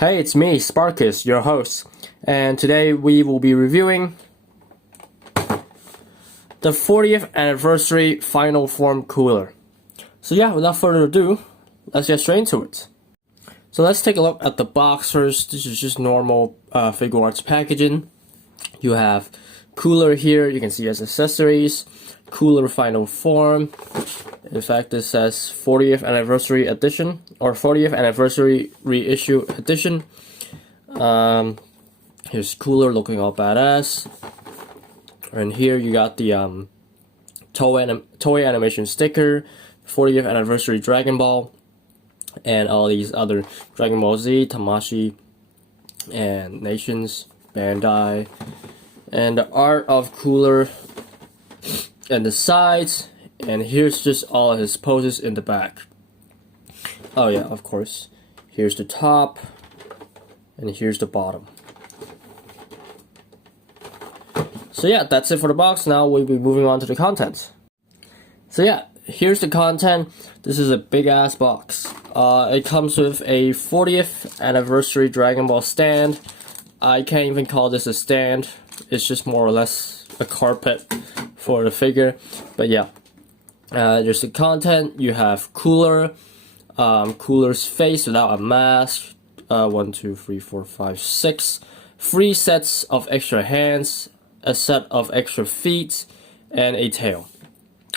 Hey, it's me, Sparkist, your host, and today we will be reviewing the 40th anniversary final form cooler. So yeah, without further ado, let's get straight into it. So let's take a look at the box first. This is just normal Figuarts packaging. You have cooler here, you can see as accessories, cooler final form. In fact, this says 40th anniversary edition or 40th anniversary reissue edition. Here's cooler looking all badass. And here you got the toy animation sticker, 40th anniversary Dragon Ball, and all these other Dragon Ball Z, Tamashii, and Nations, Bandai, and the art of cooler and the sides. And here's just all of his poses in the back. Oh yeah, of course. Here's the top, and here's the bottom. So yeah, that's it for the box. Now we'll be moving on to the content. So yeah, here's the content. This is a big ass box. It comes with a 40th anniversary Dragon Ball stand. I can't even call this a stand. It's just more or less a carpet for the figure. But yeah. There's the content. You have cooler, cooler's face without a mask. 1, 2, 3, 4, 5, 6. 3 sets of extra hands, a set of extra feet, and a tail.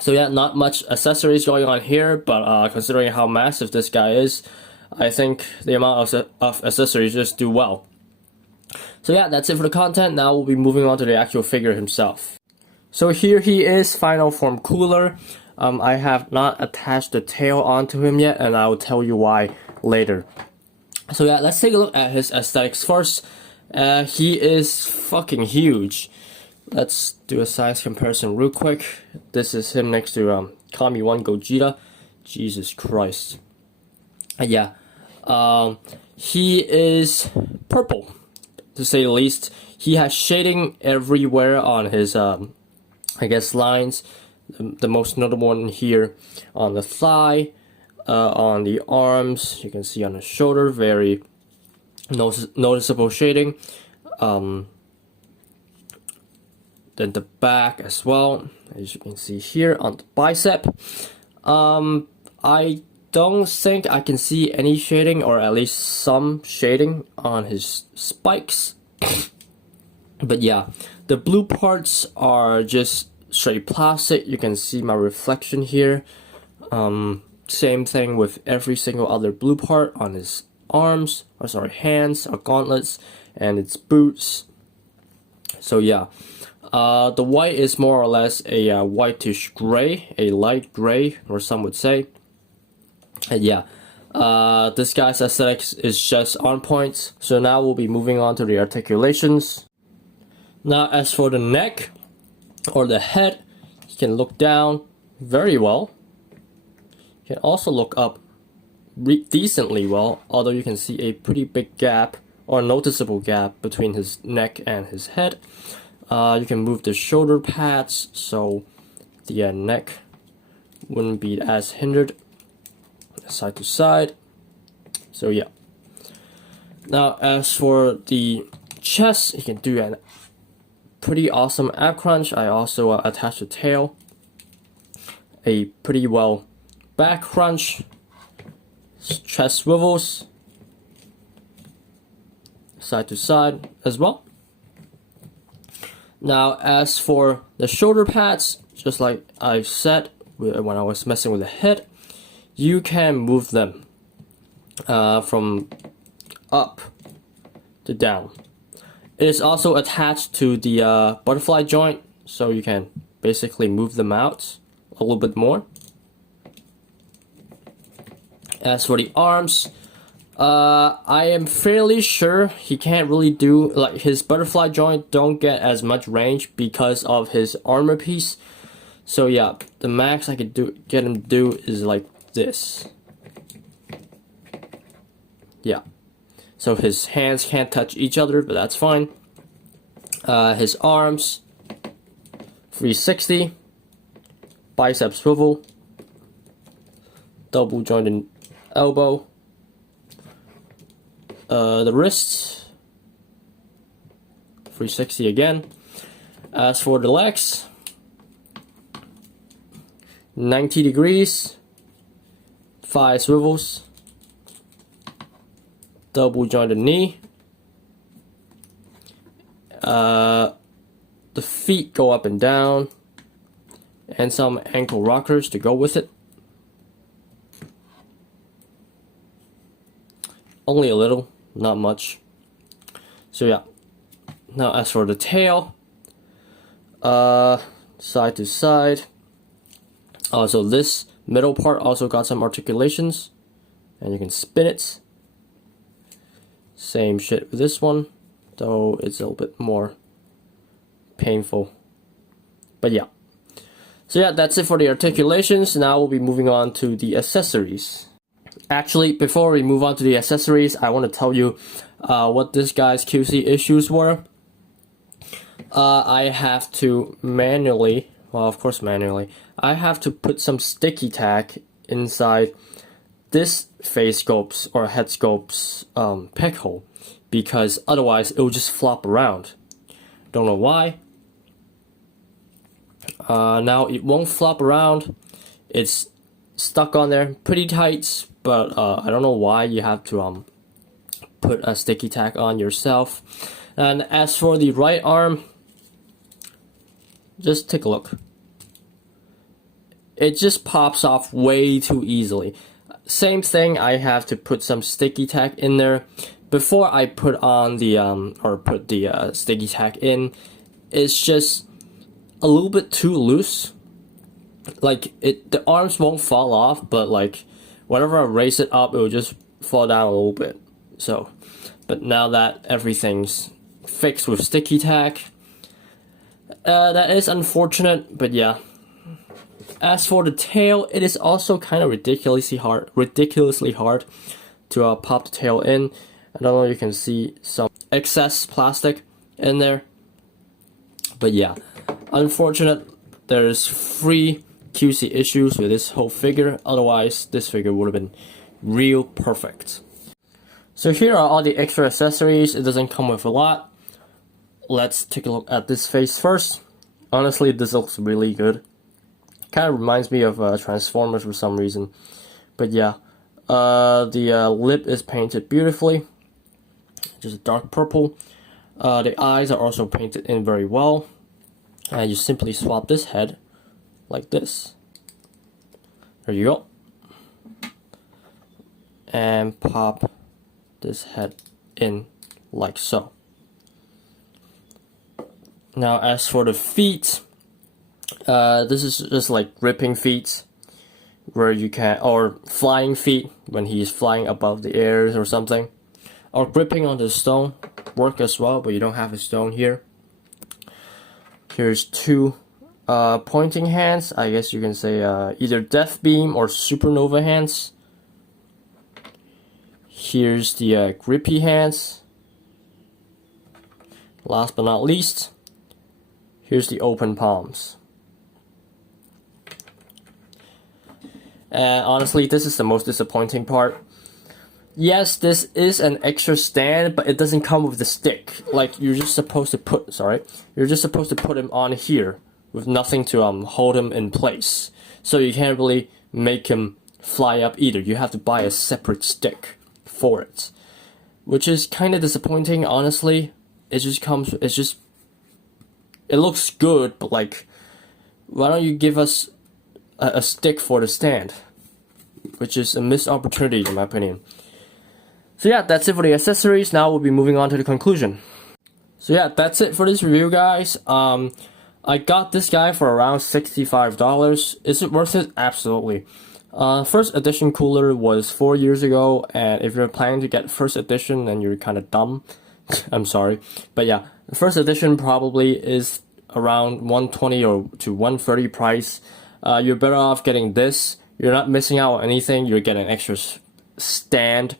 So yeah, not much accessories going on here, but considering how massive this guy is, I think the amount of accessories just do well. So yeah, that's it for the content. Now we'll be moving on to the actual figure himself. So here he is, final form cooler. I have not attached the tail onto him yet, and I will tell you why later. So yeah, let's take a look at his aesthetics first. He is fucking huge. Let's do a size comparison real quick. This is him next to Kami 1 Gogeta. Jesus Christ. Yeah. He is purple, to say the least. He has shading everywhere on his, I guess, lines. The most notable one here on the thigh, on the arms, you can see on the shoulder, very noticeable shading. Then the back as well, as you can see here on the bicep. I don't think I can see any shading, or at least some shading on his spikes. But yeah, the blue parts are just straight plastic. You can see my reflection here. Same thing with every single other blue part on his arms, or sorry, hands, or gauntlets, and its boots. So yeah, the white is more or less a whitish gray, a light gray, or some would say. And yeah, this guy's aesthetics is just on point. So now we'll be moving on to the articulations. Now as for the neck, or the head, you can look down very well. You can also look up decently well, although you can see a pretty big gap, or noticeable gap, between his neck and his head. You can move the shoulder pads so the neck wouldn't be as hindered side to side. So yeah. Now as for the chest, you can do an pretty awesome ab crunch. I also attached a tail, a pretty well back crunch, chest swivels, side to side as well. Now as for the shoulder pads, just like I said when I was messing with the head, you can move them from up to down. It is also attached to the butterfly joint, so you can basically move them out a little bit more. As for the arms, I am fairly sure he can't really do, like, his butterfly joint don't get as much range because of his armor piece. So yeah, the max I could get him to do is like this. Yeah. So his hands can't touch each other, but that's fine. His arms, 360, bicep swivel, double jointed elbow, The wrists, 360 again. As for the legs, 90 degrees, 5 swivels, double jointed knee. The feet go up and down, and some ankle rockers to go with it. Only a little, not much. So yeah. Now as for the tail, side to side. So this middle part also got some articulations, and you can spin it. Same shit with this one, though it's a little bit more painful. But yeah. So yeah, that's it for the articulations. Now we'll be moving on to the accessories. Actually, before we move on to the accessories, I want to tell you what this guy's QC issues were. I have to manually, well, of course manually, I have to put some sticky tack inside this face sculpt's or head sculpt's peg hole, because otherwise it will just flop around. Don't know why. Now it won't flop around. It's stuck on there pretty tight, but I don't know why you have to put a sticky tack on yourself. And as for the right arm, just take a look. It just pops off way too easily. Same thing, I have to put some sticky tack in there before I put on the sticky tack in. It's just a little bit too loose. Like the arms won't fall off, but like whenever I raise it up, it will just fall down a little bit. So, but now that everything's fixed with sticky tack, that is unfortunate, but yeah. As for the tail, it is also kind of ridiculously hard to pop the tail in. I don't know if you can see some excess plastic in there, but yeah, unfortunate. There's 3 QC issues with this whole figure. Otherwise, this figure would have been real perfect. So here are all the extra accessories. It doesn't come with a lot. Let's take a look at this face first. Honestly, this looks really good. Kind of reminds me of Transformers for some reason. But yeah, the lip is painted beautifully, just a dark purple. The eyes are also painted in very well. And you simply swap this head like this. There you go. And pop this head in like so. Now as for the feet, this is just like gripping feet, where you can, or flying feet when he's flying above the airs or something, or gripping on the stone work as well, but you don't have a stone here. Here's 2 pointing hands. I guess you can say either death beam or supernova hands. Here's the grippy hands. Last but not least, here's the open palms. And honestly, this is the most disappointing part. Yes, this is an extra stand, but it doesn't come with the stick. Like, you're just supposed to put him on here with nothing to hold him in place. So you can't really make him fly up either. You have to buy a separate stick for it, which is kind of disappointing, honestly. It looks good, but like, why don't you give us a stick for the stand? Which is a missed opportunity in my opinion. So yeah, that's it for the accessories. Now we'll be moving on to the conclusion. So yeah, that's it for this review, guys. I got this guy for around $65. Is it worth it? Absolutely. First edition cooler was 4 years ago, and if you're planning to get first edition, then you're kind of dumb. I'm sorry, but yeah, the first edition probably is around $120 or to $130 price. You're better off getting this. You're not missing out on anything. You're getting an extra stand.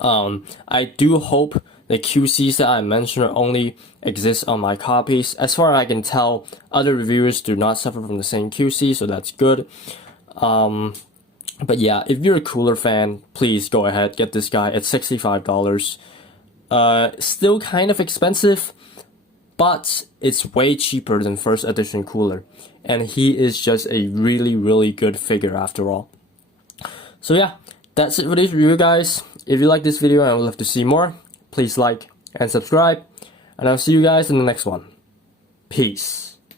I do hope the QCs that I mentioned only exist on my copies. As far as I can tell, other reviewers do not suffer from the same QC, so that's good. But yeah, if you're a Cooler fan, please go ahead, get this guy at $65. Still kind of expensive, but it's way cheaper than first edition Cooler. And he is just a really, really good figure after all. So yeah, that's it for this review, guys. If you like this video and would love to see more, please like and subscribe. And I'll see you guys in the next one. Peace.